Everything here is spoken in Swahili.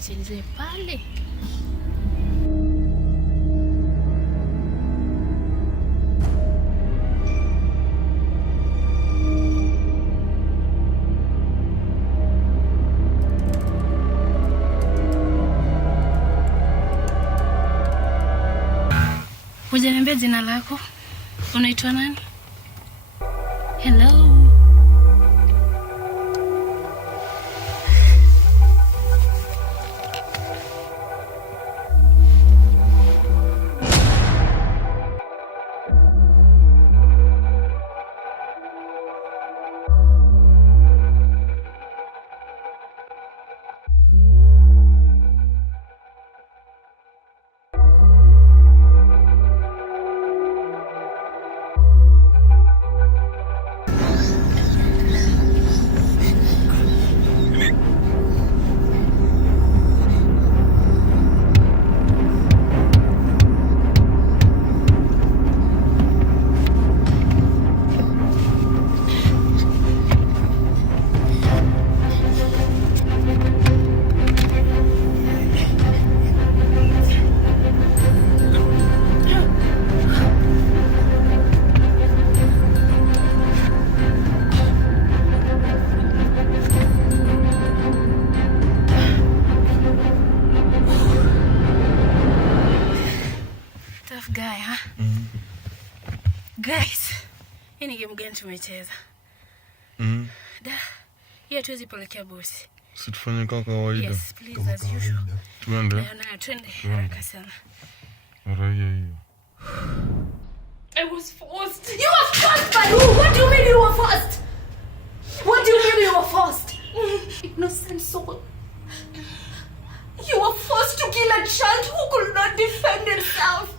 nikachezee pale. Hujaniambia jina lako? Unaitwa nani? Hello. Guy, huh? Guys, hii ni game gani tumecheza? Da, hiyo tuwezi pelekea bosi. Situfanye kama kawaida. Yes, please, as usual. Tuende. Na twende haraka sana. Raia hiyo. I was forced. You were forced by who? What do you mean you were forced? What do you mean you were forced? Innocent soul. You were forced to kill a child who could not defend himself.